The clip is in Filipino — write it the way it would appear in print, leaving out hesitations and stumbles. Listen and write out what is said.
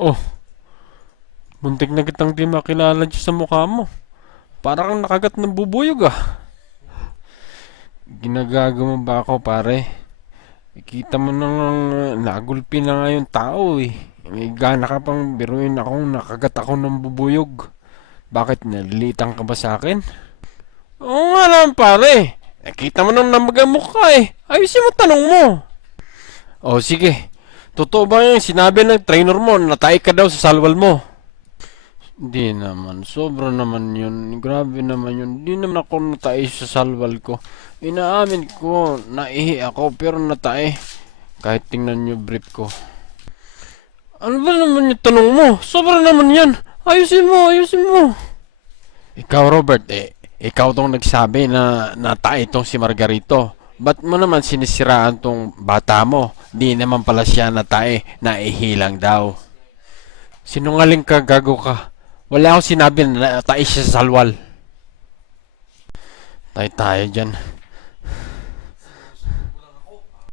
Oh, muntik na kitang di makilala dyan sa mukha mo. Para kang nakagat ng bubuyog ah. Ginagago mo ba ako pare? Kita mo nang nagulpi na nga yung tao eh. May gana ka pang biruin akong nakagat ako ng bubuyog. Bakit nalilitan ka ba sa akin? Oo nga naman pare. Nakita mo nang namagamok ka eh. Ayusin mo tanong mo. O sige. Totoo ba yung sinabi ng trainer mo na natay ka daw sa salwal mo? Di naman, sobra naman yun. Grabe naman yun. Di naman ako natay sa salwal ko. Inaamin ko, naihi ako pero natay. Kahit tingnan nyo brief ko. Ano ba naman yung tanong mo? Sobra naman yan. Ayusin mo, ayusin mo. Ikaw Robert, ikaw tong nagsabi na natay itong si Margarito. Ba't mo naman sinisiraan tong bata mo? Di naman pala siya natay, naihilang daw. Sinungaling ka, gago ka. Wala akong sinabi na natay siya sa salwal. Tayo tayo dyan.